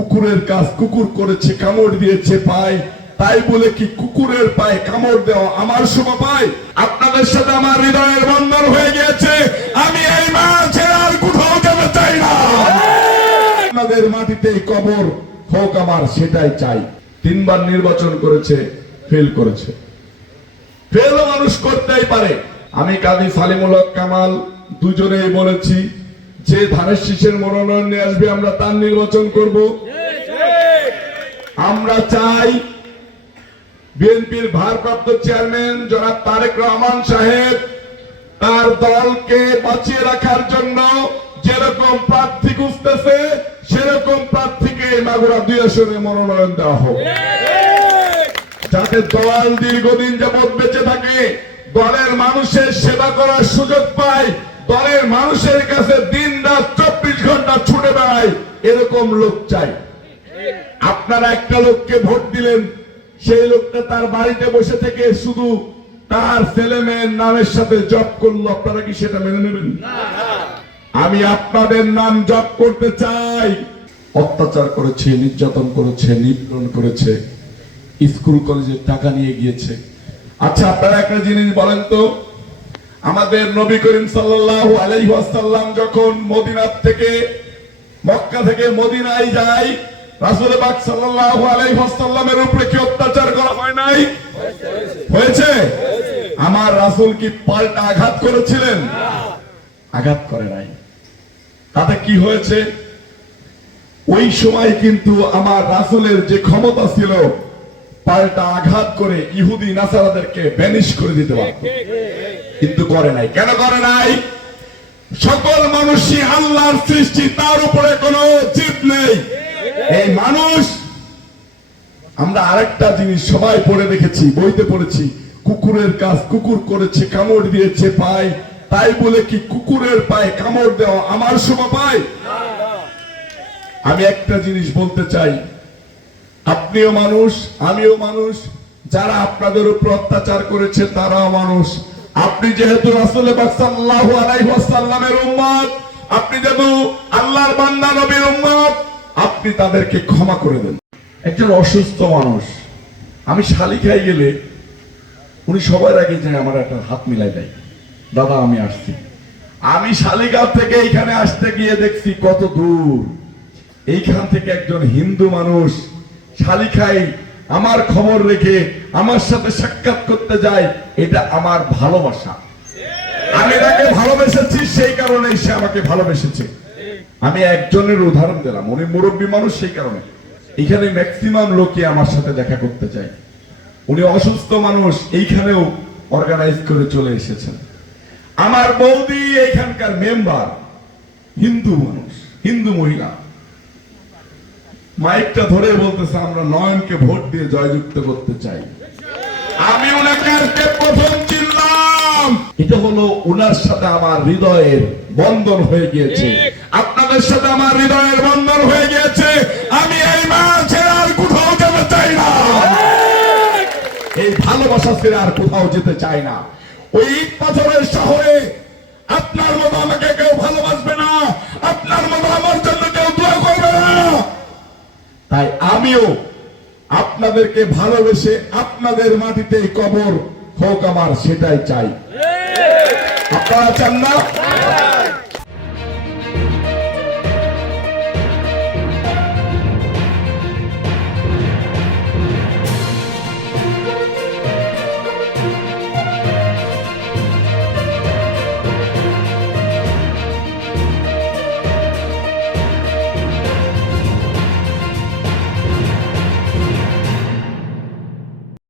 কুকুরের কাজ কুকুর করেছে, কামড় দিয়েছে পায়, তাই বলে কি কুকুরের পায়ে কামড় দেওয়া আমার শোভা পায়? আপনাদের সাথে আমার হৃদয়ের বন্ধন হয়ে গিয়েছে। আমি এই মা ছেড়ে আর কোথাও যেতে চাই না। আপনাদের মাটিতেই কবর হোক আমার, সেটাই চাই। 3 বার নির্বাচন করেছে, ফেল করেছে। ফেল মানুষ করতেই পারে। আমি কাজী সালিমুল হক কামাল দুজনেই বলেছি, যে ধানের শীষের মনোনয়ন নিয়ে আসবে আমরা তার নির্বাচন করব। আমরা চাই বিএনপির ভারপ্রাপ্ত চেয়ারম্যান জনাব তারেক রহমান সাহেব তার দলকে বাঁচিয়ে রাখার জন্য যেরকম প্রার্থী খুঁজতেছে সেরকম প্রার্থীকে মাগুরা 2 আসনে মনোনয়ন দেওয়া হোক, যাতে দল দীর্ঘদিন যাবৎ বেঁচে থাকে, দলের মানুষের সেবা করার সুযোগ পায়, দলের মানুষের কাছে দিন রাত 24 ঘন্টা ছুটে বেড়ায়, এরকম লোক চাই। আপনারা একটা লোককে ভোট দিলেন, সেই লোকটা তার বাড়িতে বসে থেকে শুধু তার ছেলে মেয়ের নামের সাথে জব করলো, আপনারা কি সেটা মেনে নেবেন? আমি আপনাদের নাম জব করতে চাই। অত্যাচার করেছে, নির্যাতন করেছে, নিপীড়ন করেছে, স্কুল কলেজের টাকা নিয়ে গিয়েছে। আচ্ছা, আপনারা একটা জিনিস বলেন তো, আমাদের নবী করিম সাল্লাল্লাহু আলাইহি ওয়াসাল্লাম যখন মদিনা থেকে মক্কা থেকে মদিনায় যায়, রাসূল পাক সাল্লাল্লাহু আলাইহি ওয়াসাল্লামের উপরে কি অত্যাচার করা হয় নাই? হয়েছে। আমার রাসূল কি পাল্টা আঘাত করেছিলেন? আঘাত করে নাই। তাতে কি হয়েছে? ওই সময় কিন্তু আমার রাসূলের যে ক্ষমতা ছিল, পাল্টা আঘাত করে ইহুদি নাসারাদেরকে ব্যানিশ করে দিতে পারত, কিন্তু করে নাই। কেন করে নাই? সকল মানুষই আল্লাহর সৃষ্টি, তার উপরে কোনো জিদ নেই। এই মানুষ, আমরা আরেকটা জিনিস সবাই পড়ে দেখেছি, বইতে পড়েছি, কুকুরের কাজ কুকুর করেছে, কামড় দিয়েছে পায়, তাই বলে কি কুকুরের পায়ে কামড় দেওয়া আমার শোভা পায়? আমি একটা জিনিস বলতে চাই, আপনিও মানুষ, আমিও মানুষ, যারা আপনাদের উপর অত্যাচার করেছে তারাও মানুষ। আপনি যেহেতু রাসূল পাক সাল্লাল্লাহু আলাইহি ওয়াসাল্লামের উম্মত, আপনি যেহেতু আল্লাহর বান্দা নবীর উম্মত, আপনি তাদেরকে ক্ষমা করে দেন। একজন অসুস্থ মানুষ, আমি শালিখায় গেলে উনি সবার আগে যায় আমার একটা হাত মিলাই দেয়, দাদা আমি আসছি। আমি শালিগাঁও থেকে এইখানে আসতে গিয়ে দেখছি কত দূর। এইখান থেকে একজন হিন্দু মানুষ শালিখায় আমার খবর রেখে আমার সাথে সাক্ষাৎ করতে যায়, এটা আমার ভালোবাসা। আমি তাকে ভালোবেসেছি, সেই কারণে সে আমাকে ভালোবেসেছে। আমি একজনের উদাহরণ দিলাম, উনি মুরব্বী মানুষ, সেই কারণে এখানে ম্যাক্সিমাম লোকই আমার সাথে দেখা করতে চায়। উনি অসুস্থ মানুষ, এইখানেও অর্গানাইজ করে চলে এসেছেন। আমার বৌদি এখানকার মেম্বার, হিন্দু মানুষ, হিন্দু মহিলা, মাইকটা ধরে বলতেছে আমরা নয়নকে ভোট দিয়ে জয়যুক্ত করতে চাই। আমি ওনাকে প্রথম চিনলাম, এটা হলো ওনার সাথে আমার হৃদয়ের বন্ধন হয়ে গিয়েছে। আপনাদের সাথে আমার হৃদয়ের বন্ধন হয়ে গিয়েছে। আমি এই মা ছেড়ে আর কোথাও যেতে চাই না। এই ভালোবাসা ছেড়ে আর কোথাও যেতে চাই না। ওই ইট পাথরের শহরে আপনার মতো আমাকে কেউ ভালোবাসবে না, আপনার মতো আমার জন্য কেউ দোয়া করবে না। তাই আমিও আপনাদেরকে ভালোবেসে আপনাদের মাটিতেই কবর হোক আমার, সেটাই চাই। আপনারা চান না?